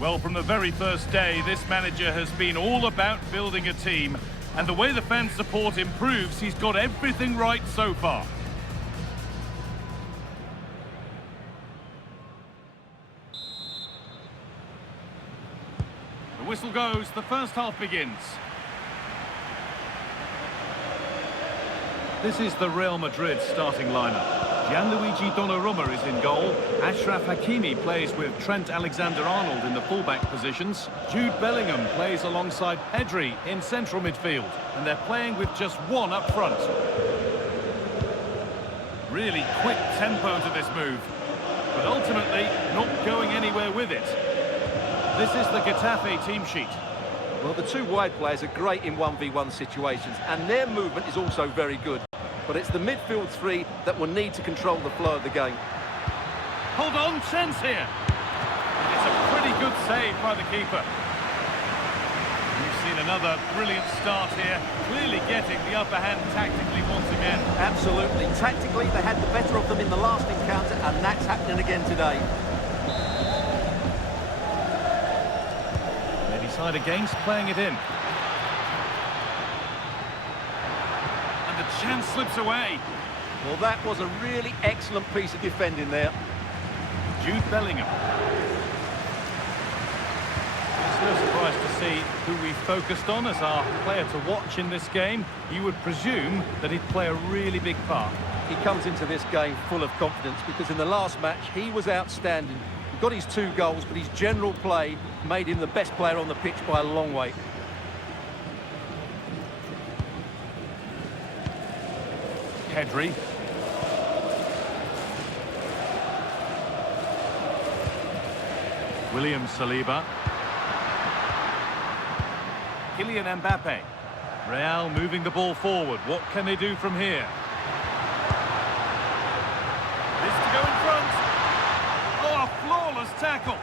Well, from the very first day, this manager has been all about building a team. And the way the fan support improves, he's got everything right so far. The whistle goes, the first half begins. This is the Real Madrid starting lineup. Gianluigi Donnarumma is in goal. Achraf Hakimi plays with Trent Alexander-Arnold in the fullback positions. Jude Bellingham plays alongside Pedri in central midfield. And they're playing with just one up front. Really quick tempo to this move. But ultimately, not going anywhere with it. This is the Getafe team sheet. Well, the two wide players are great in 1v1 situations, and their movement is also very good. But it's the midfield three that will need to control the flow of the game. Hold on, chance here. It's a pretty good save by the keeper. We've seen another brilliant start here, clearly getting the upper hand tactically once again. Absolutely. Tactically, they had the better of them in the last encounter, and that's happening again today. They decide against playing it in. And the chance slips away. Well, that was a really excellent piece of defending there. Jude Bellingham. It's no surprise to see who we focused on as our player to watch in this game. You would presume that he'd play a really big part. He comes into this game full of confidence because in the last match he was outstanding. He got his 2 goals, but his general play made him the best player on the pitch by a long way. Pedri. William Saliba. Kylian Mbappe. Real moving the ball forward. What can they do from here? This to go in front. Oh, a flawless tackle.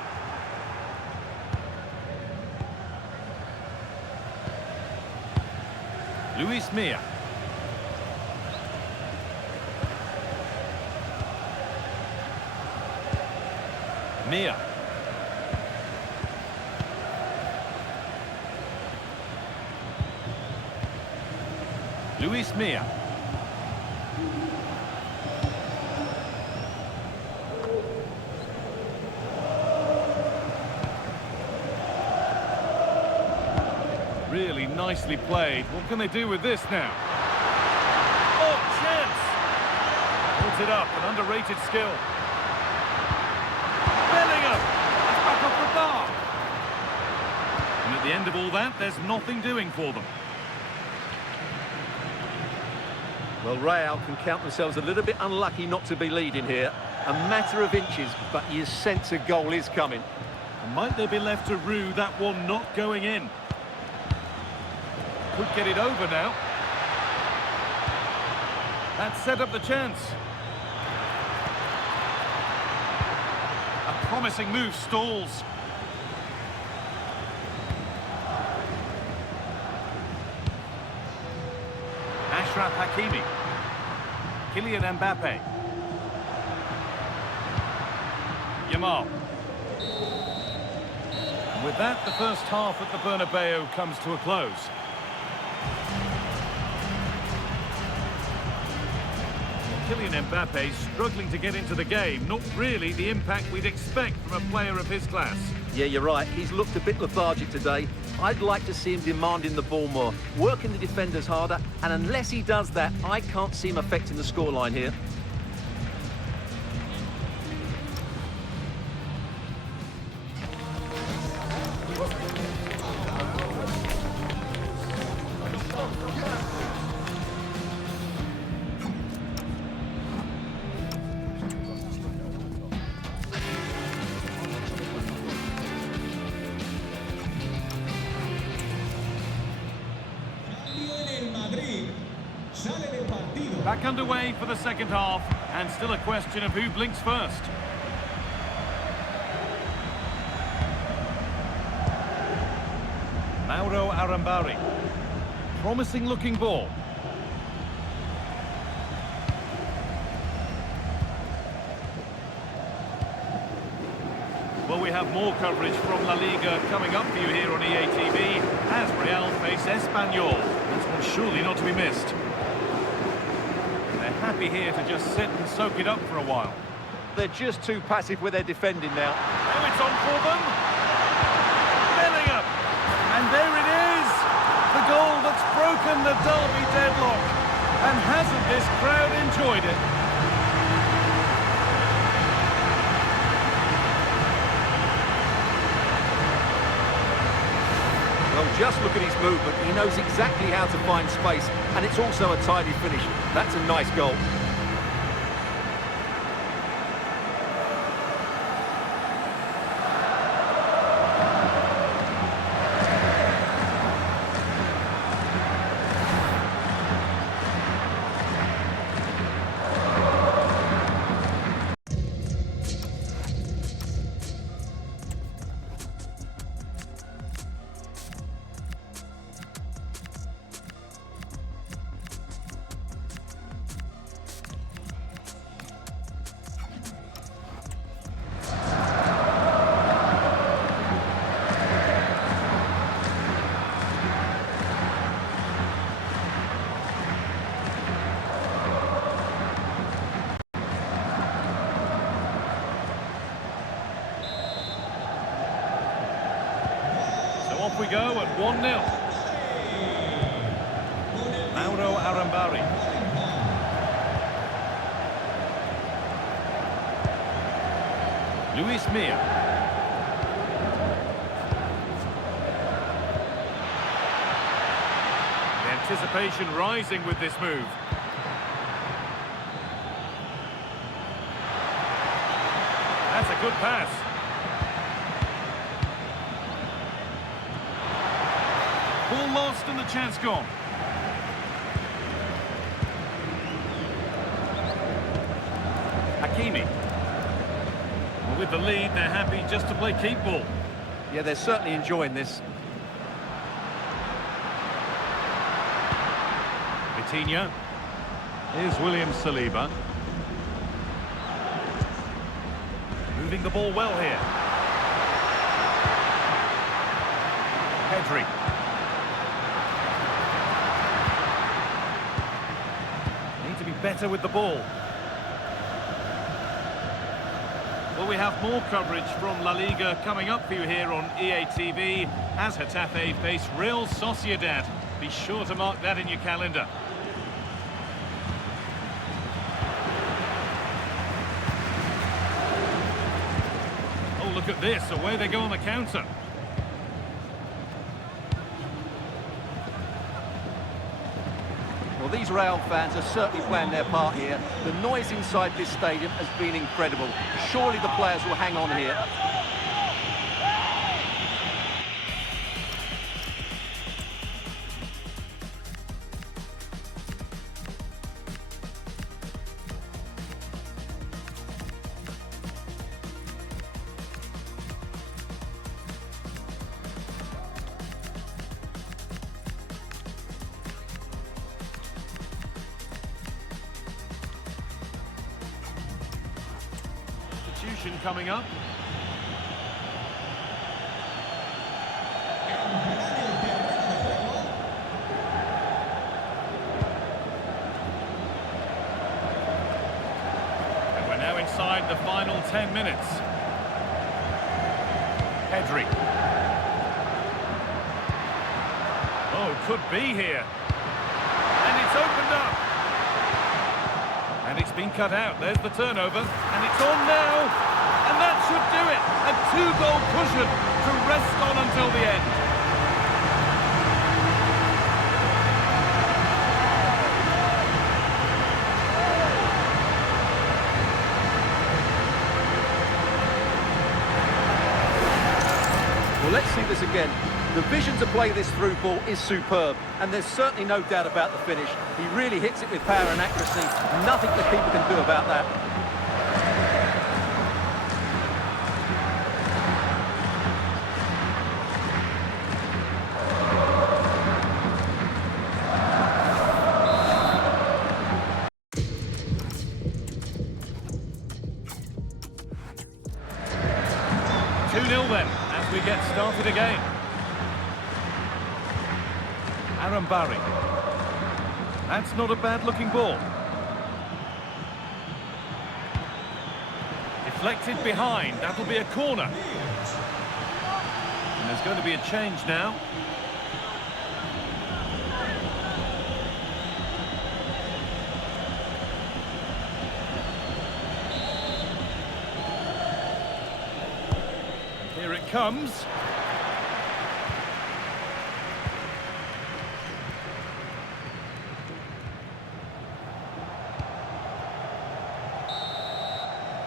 Luis Milla. Milla. Luis Milla. Really nicely played. What can they do with this now? Oh, chance! Holds it up, an underrated skill. Bellingham! It's back off the bar. And at the end of all that, there's nothing doing for them. Well, Real can count themselves a little bit unlucky not to be leading here. A matter of inches, but you sense a goal is coming. And might they be left to rue that one not going in? Could get it over now. That set up the chance. A promising move stalls. Achraf Hakimi. Kylian Mbappe. Yamal. And with that, the first half at the Bernabeu comes to a close. Kylian Mbappe struggling to get into the game. Not really the impact we'd expect from a player of his class. Yeah, you're right. He's looked a bit lethargic today. I'd like to see him demanding the ball more, working the defenders harder, and unless he does that, I can't see him affecting the scoreline here. Back underway for the second half, and still a question of who blinks first. Mauro Arambari. Promising looking ball. Well, we have more coverage from La Liga coming up for you here on EA TV as Real face Espanyol. This one's surely not to be missed. They're happy here to just sit and soak it up for a while. They're just too passive with their defending now. Oh, it's on for them. Bellingham. And there it is. The goal that's broken the derby deadlock. And hasn't this crowd enjoyed it? Well, just look at his movement. He knows exactly how to find space, and it's also a tidy finish. That's a nice goal. Off we go at 1-0. Mauro Arambari. Luis Mia. The anticipation rising with this move. That's a good pass. Ball lost and the chance gone. Hakimi. Well, with the lead, they're happy just to play keep ball. Yeah, they're certainly enjoying this. Vitinha. Here's William Saliba. Moving the ball well here. Pedri. Need to be better with the ball. Well, we have more coverage from La Liga coming up for you here on EA TV as Getafe face Real Sociedad. Be sure to mark that in your calendar. Oh, look at this. Away they go on the counter. Well, these Real fans are certainly playing their part here. The noise inside this stadium has been incredible. Surely the players will hang on here. Coming up. And we're now inside the final 10 minutes. Pedri. Oh, could be here. And it's opened up. And it's been cut out. There's the turnover. And it's on now. And that should do it. A two-goal cushion to rest on until the end. Well, let's see this again. The vision to play this through ball is superb, and there's certainly no doubt about the finish. He really hits it with power and accuracy. Nothing the keeper can do about that. we get started again. Aaron Barry. That's not a bad-looking ball. Deflected behind. That'll be a corner. And there's going to be a change now. Here it comes.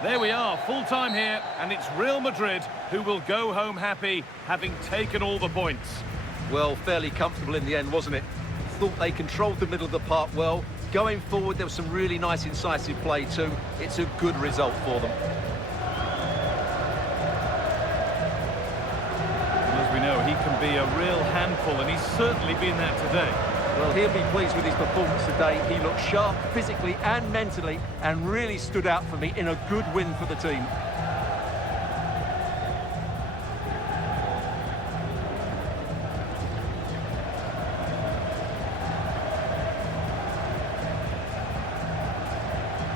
There we are, full time here, and it's Real Madrid who will go home happy, having taken all the points. Well, fairly comfortable in the end, wasn't it? Thought they controlled the middle of the park well. Going forward, there was some really nice incisive play too. It's a good result for them. Well, as we know, he can be a real handful, and he's certainly been that today. Well, he'll be pleased with his performance today. He looked sharp physically and mentally and really stood out for me in a good win for the team.